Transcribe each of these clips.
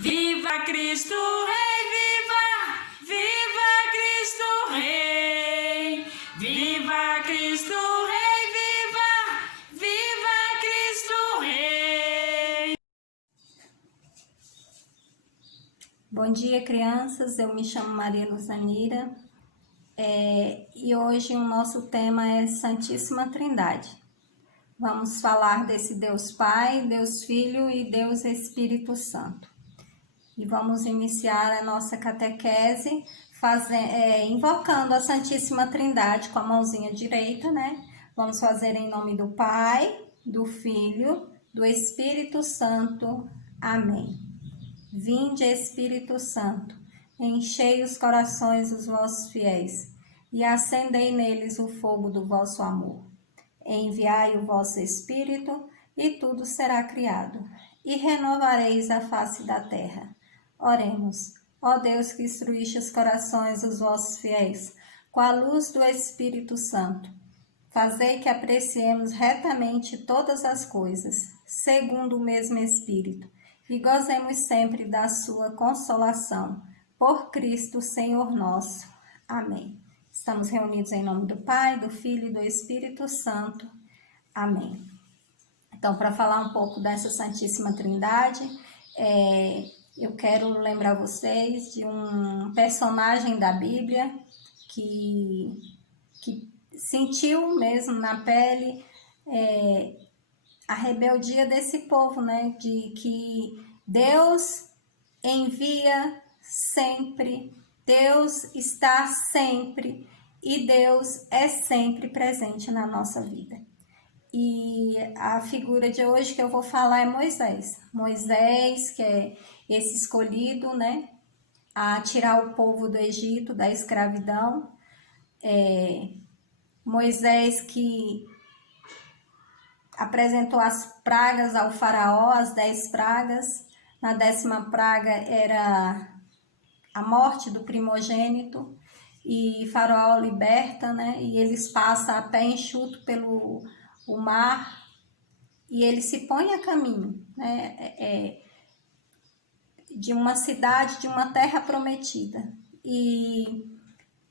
Viva Cristo Rei, viva! Viva Cristo Rei! Viva Cristo Rei, viva! Viva Cristo Rei! Bom dia, crianças. Eu me chamo Maria Luzanira e hoje o nosso tema é Santíssima Trindade. Vamos falar desse Deus Pai, Deus Filho e Deus Espírito Santo. E vamos iniciar a nossa catequese invocando a Santíssima Trindade com a mãozinha direita, né? Vamos fazer em nome do Pai, do Filho, do Espírito Santo. Amém. Vinde, Espírito Santo, enchei os corações dos vossos fiéis e acendei neles o fogo do vosso amor. Enviai o vosso Espírito e tudo será criado, e renovareis a face da terra. Oremos. Ó Deus, que instruíste os corações dos vossos fiéis com a luz do Espírito Santo, fazei que apreciemos retamente todas as coisas, segundo o mesmo Espírito, e gozemos sempre da sua consolação. Por Cristo, Senhor nosso. Amém. Estamos reunidos em nome do Pai, do Filho e do Espírito Santo. Amém. Então, para falar um pouco dessa Santíssima Trindade, eu quero lembrar vocês de um personagem da Bíblia que sentiu mesmo na pele a rebeldia desse povo, né? De que Deus envia sempre, Deus está sempre e Deus é sempre presente na nossa vida. E a figura de hoje que eu vou falar é Moisés. Moisés, que é esse escolhido, né, a tirar o povo do Egito, da escravidão. Moisés que apresentou as pragas ao faraó, as 10 pragas. Na 10ª praga era a morte do primogênito, e faraó liberta, né? E eles passam a pé enxuto pelo o mar, e eles se põem a caminho, né? De uma cidade, de uma terra prometida. E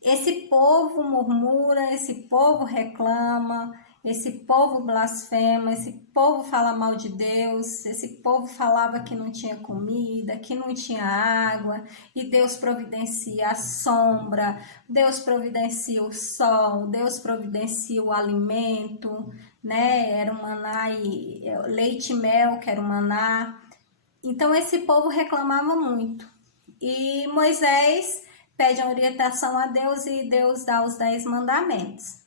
esse povo murmura, esse povo reclama, esse povo blasfema, esse povo fala mal de Deus, esse povo falava que não tinha comida, que não tinha água, e Deus providencia a sombra, Deus providencia o sol, Deus providencia o alimento, né? Era um maná e leite e mel, que era um maná. Então esse povo reclamava muito. E Moisés pede a orientação a Deus e Deus dá os 10 mandamentos.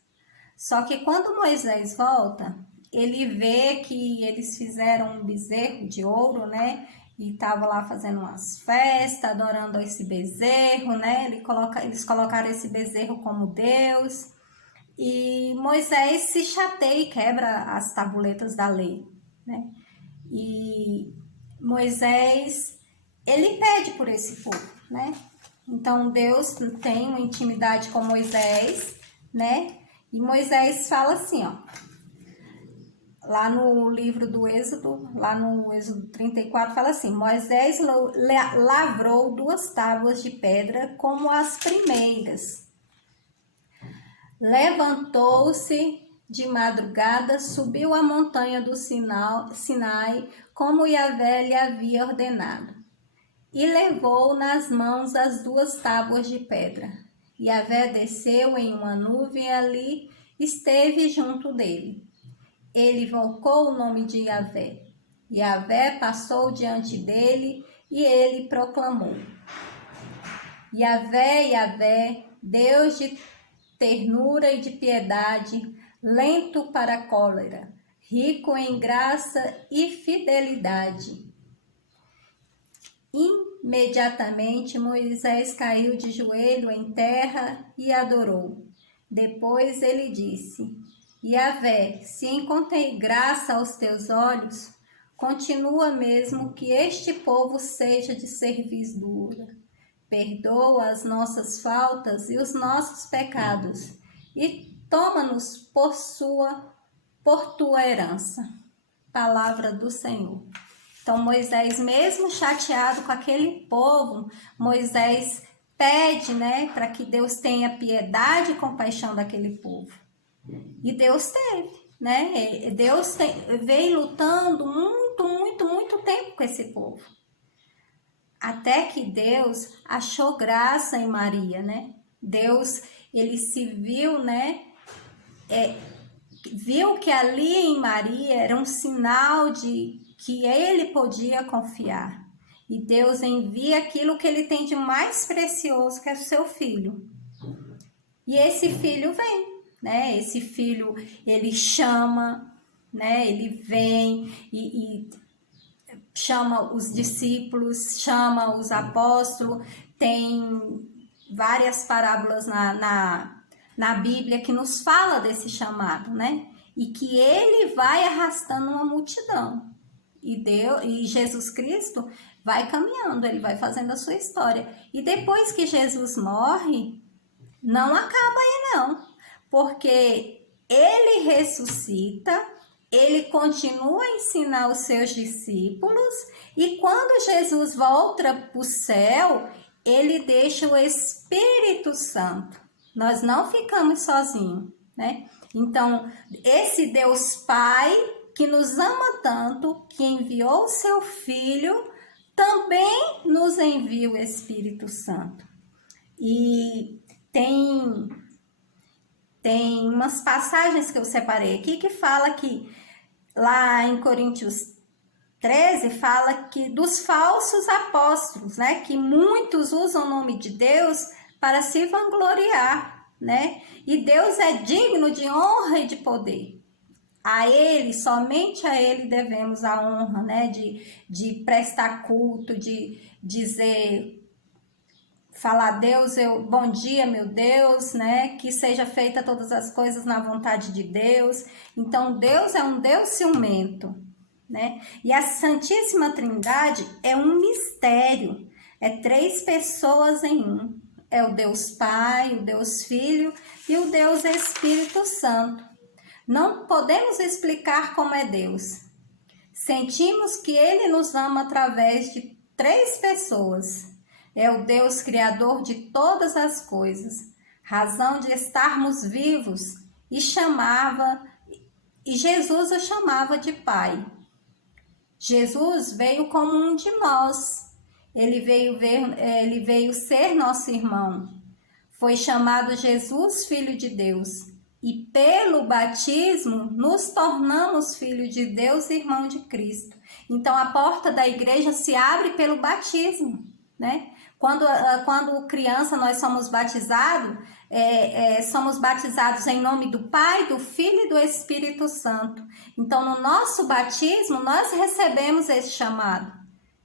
Só que quando Moisés volta, ele vê que eles fizeram um bezerro de ouro, né? E estavam lá fazendo umas festas, adorando esse bezerro, né? Eles colocaram esse bezerro como Deus. E Moisés se chateia e quebra as tabuletas da lei, né? E Moisés, ele pede por esse povo, né? Então Deus tem uma intimidade com Moisés, né? E Moisés fala assim, ó, lá no livro do Êxodo, lá no Êxodo 34, fala assim: Moisés lavrou 2 tábuas de pedra como as primeiras. Levantou-se de madrugada, subiu a montanha do Sinai, como Yahvé lhe havia ordenado, e levou nas mãos as 2 tábuas de pedra. Yahvé desceu em uma nuvem e ali esteve junto dele. Ele invocou o nome de Yahvé. Yahvé passou diante dele e ele proclamou: Yahvé, Yahvé, Deus de ternura e de piedade, lento para a cólera, rico em graça e fidelidade. Imediatamente Moisés caiu de joelho em terra e adorou. Depois ele disse: Yahvé, se encontrei graça aos teus olhos, continua mesmo que este povo seja de cerviz dura. Perdoa as nossas faltas e os nossos pecados, e toma-nos por tua herança. Palavra do Senhor. Então Moisés, mesmo chateado com aquele povo, Moisés pede, né, para que Deus tenha piedade e compaixão daquele povo. E Deus teve, né? Veio lutando muito tempo com esse povo. Até que Deus achou graça em Maria, né? Deus, ele se viu, né? Viu que ali em Maria era um sinal de que ele podia confiar. E Deus envia aquilo que ele tem de mais precioso, que é o seu filho. E esse filho vem, né? Esse filho, ele chama, né? Ele vem e chama os discípulos, chama os apóstolos. Tem várias parábolas na Bíblia que nos fala desse chamado, né? E que ele vai arrastando uma multidão. E Jesus Cristo vai caminhando, ele vai fazendo a sua história. E depois que Jesus morre, não acaba aí não, porque ele ressuscita, ele continua a ensinar os seus discípulos, e quando Jesus volta para o céu, ele deixa o Espírito Santo. Nós não ficamos sozinhos, né? Então, esse Deus Pai, que nos ama tanto, que enviou o seu Filho, também nos envia o Espírito Santo. E tem umas passagens que eu separei aqui que fala que, lá em Coríntios 13, fala que dos falsos apóstolos, né? Que muitos usam o nome de Deus para se vangloriar, né? E Deus é digno de honra e de poder. A ele, somente a ele devemos a honra, né? De prestar culto, de dizer, falar Deus, bom dia, meu Deus, né? Que seja feita todas as coisas na vontade de Deus. Então, Deus é um Deus ciumento, né? E a Santíssima Trindade é um mistério. É 3 pessoas em um. É o Deus Pai, o Deus Filho e o Deus Espírito Santo. Não podemos explicar como é Deus. Sentimos que Ele nos ama através de 3 pessoas. É o Deus Criador de todas as coisas, razão de estarmos vivos, e Jesus o chamava de Pai. Jesus veio como um de nós. Ele veio ser nosso irmão. Foi chamado Jesus, Filho de Deus. E pelo batismo nos tornamos filhos de Deus e irmão de Cristo. Então a porta da igreja se abre pelo batismo, né? Quando criança nós somos batizados, somos batizados em nome do Pai, do Filho e do Espírito Santo. Então no nosso batismo nós recebemos esse chamado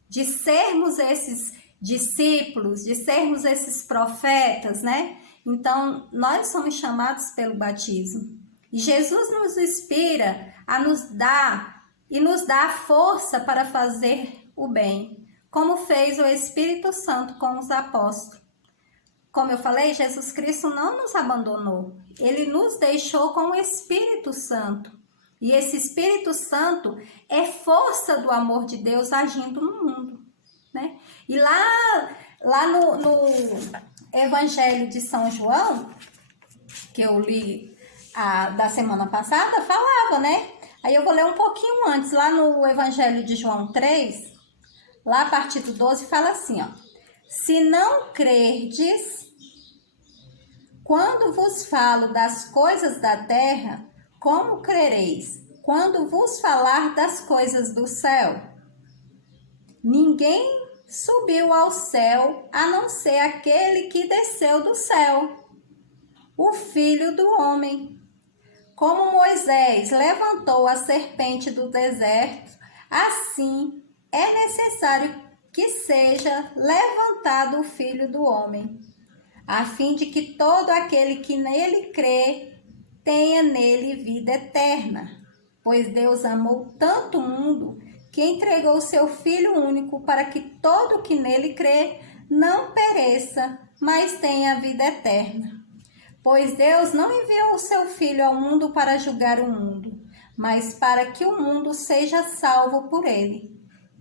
de sermos esses discípulos, de sermos esses profetas, né? Então, nós somos chamados pelo batismo. E Jesus nos inspira a nos dá a força para fazer o bem, como fez o Espírito Santo com os apóstolos. Como eu falei, Jesus Cristo não nos abandonou. Ele nos deixou com o Espírito Santo. E esse Espírito Santo é força do amor de Deus agindo no mundo, né? E lá no Evangelho de São João, que eu li da semana passada, falava, né? Aí eu vou ler um pouquinho antes, lá no Evangelho de João 3, lá a partir do 12, fala assim, ó. Se não crerdes, quando vos falo das coisas da terra, como crereis quando vos falar das coisas do céu? Ninguém subiu ao céu, a não ser aquele que desceu do céu, o Filho do Homem. Como Moisés levantou a serpente do deserto, assim é necessário que seja levantado o Filho do Homem, a fim de que todo aquele que nele crê tenha nele vida eterna. Pois Deus amou tanto o mundo que entregou seu Filho único para que todo que nele crê não pereça, mas tenha a vida eterna. Pois Deus não enviou o seu Filho ao mundo para julgar o mundo, mas para que o mundo seja salvo por ele.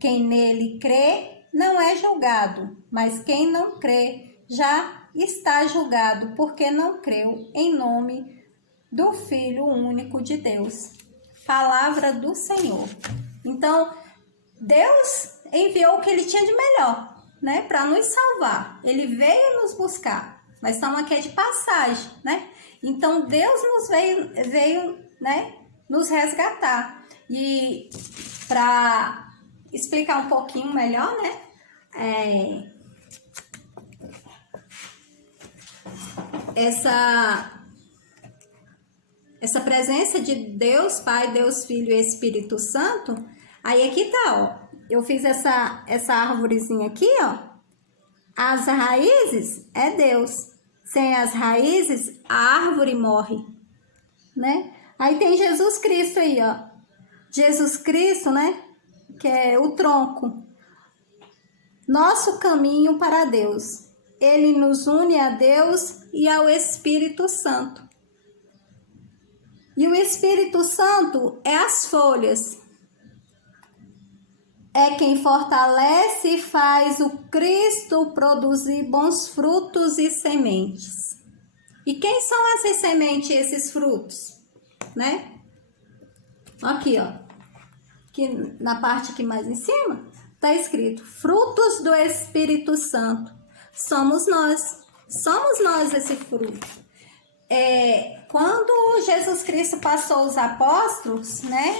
Quem nele crê não é julgado, mas quem não crê já está julgado, porque não creu em nome do Filho único de Deus. Palavra do Senhor. Então, Deus enviou o que ele tinha de melhor, né, para nos salvar. Ele veio nos buscar. Nós estamos aqui de passagem, né? Então, Deus nos veio, né, nos resgatar. E para explicar um pouquinho melhor, né, essa presença de Deus Pai, Deus Filho e Espírito Santo, aí aqui tá, ó. Eu fiz essa árvorezinha aqui, ó. As raízes é Deus. Sem as raízes, a árvore morre, né? Aí tem Jesus Cristo aí, ó. Jesus Cristo, né? Que é o tronco. Nosso caminho para Deus. Ele nos une a Deus e ao Espírito Santo. E o Espírito Santo é as folhas. É quem fortalece e faz o Cristo produzir bons frutos e sementes. E quem são essas sementes e esses frutos? Né? Aqui, ó. Aqui na parte aqui mais em cima, tá escrito: frutos do Espírito Santo. Somos nós esse fruto. Quando Jesus Cristo passou os apóstolos, né,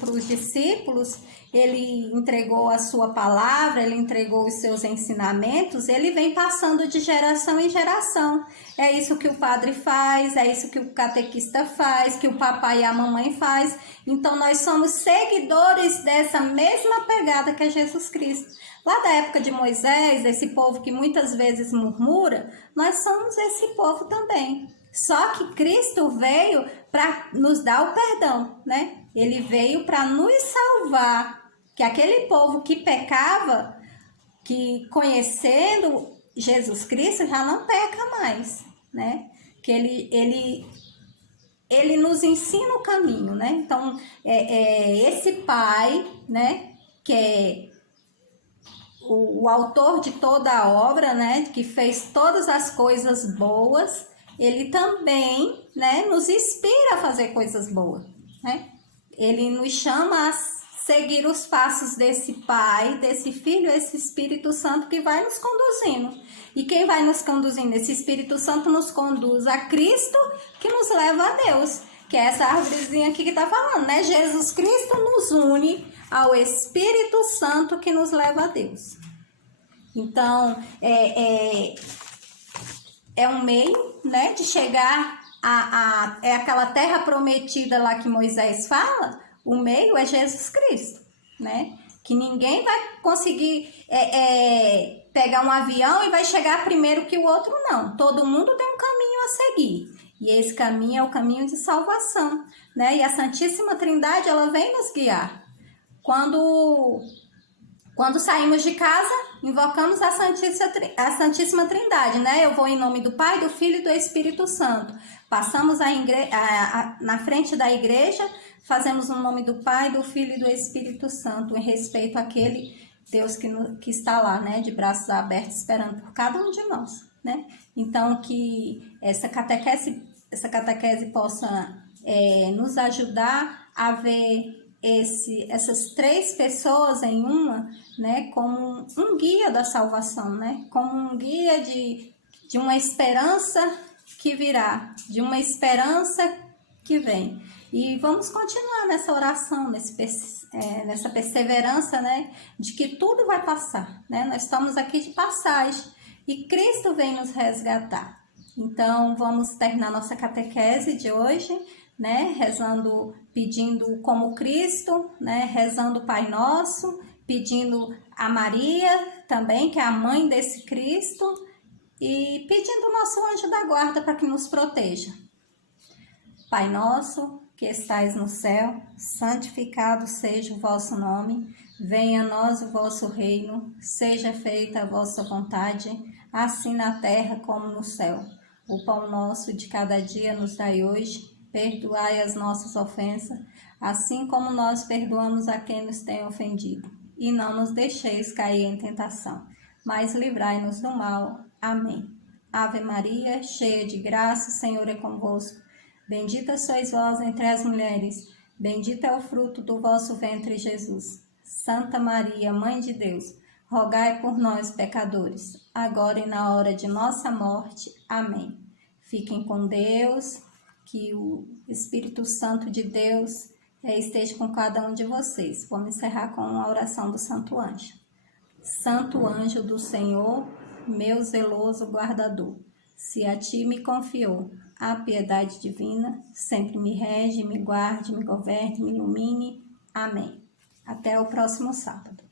para os discípulos, ele entregou a sua palavra, ele entregou os seus ensinamentos, ele vem passando de geração em geração. É isso que o padre faz, é isso que o catequista faz, que o papai e a mamãe faz. Então, nós somos seguidores dessa mesma pegada que é Jesus Cristo. Lá da época de Moisés, esse povo que muitas vezes murmura, nós somos esse povo também. Só que Cristo veio para nos dar o perdão, né? Ele veio para nos salvar. Que aquele povo que pecava, que conhecendo Jesus Cristo já não peca mais, né? Que ele nos ensina o caminho, né? Então, esse Pai, né? Que é o autor de toda a obra, né? Que fez todas as coisas boas, ele também, né, nos inspira a fazer coisas boas, né? Ele nos chama a seguir os passos desse Pai, desse Filho, esse Espírito Santo que vai nos conduzindo. E quem vai nos conduzindo? Esse Espírito Santo nos conduz a Cristo, que nos leva a Deus. Que é essa árvorezinha aqui que tá falando, né? Jesus Cristo nos une ao Espírito Santo que nos leva a Deus. Então, é um meio, né, de chegar é aquela terra prometida lá que Moisés fala. O meio é Jesus Cristo, né? Que ninguém vai conseguir pegar um avião e vai chegar primeiro que o outro, não. Todo mundo tem um caminho a seguir. E esse caminho é o caminho de salvação, né? E a Santíssima Trindade, ela vem nos guiar. Quando saímos de casa, invocamos a Santíssima Trindade, né? Eu vou em nome do Pai, do Filho e do Espírito Santo. Passamos na frente da igreja, fazemos o nome do Pai, do Filho e do Espírito Santo, em respeito àquele Deus que está lá, né? De braços abertos, esperando por cada um de nós, né? Então, que essa catequese possa nos ajudar a ver essas três pessoas em uma, né, como um guia da salvação, né, como um guia de uma esperança que virá, de uma esperança que vem. E vamos continuar nessa oração, nessa perseverança, né, de que tudo vai passar, né, nós estamos aqui de passagem e Cristo vem nos resgatar. Então, vamos terminar nossa catequese de hoje, né, rezando, pedindo como Cristo, né, rezando o Pai Nosso, pedindo a Maria também, que é a mãe desse Cristo, e pedindo o nosso anjo da guarda para que nos proteja. Pai nosso, que estais no céu, santificado seja o vosso nome, venha a nós o vosso reino, seja feita a vossa vontade, assim na terra como no céu. O pão nosso de cada dia nos dai hoje, perdoai as nossas ofensas, assim como nós perdoamos a quem nos tem ofendido. e não nos deixeis cair em tentação, mas livrai-nos do mal. Amém. Ave Maria, cheia de graça, o Senhor é convosco. Bendita sois vós entre as mulheres, bendito é o fruto do vosso ventre, Jesus. Santa Maria, Mãe de Deus, rogai por nós, pecadores, agora e na hora de nossa morte. Amém. Fiquem com Deus, que o Espírito Santo de Deus esteja com cada um de vocês. Vamos encerrar com a oração do Santo Anjo. Santo anjo do Senhor, meu zeloso guardador, se a ti me confiou a piedade divina, sempre me rege, me guarde, me governe, me ilumine. Amém. Até o próximo sábado.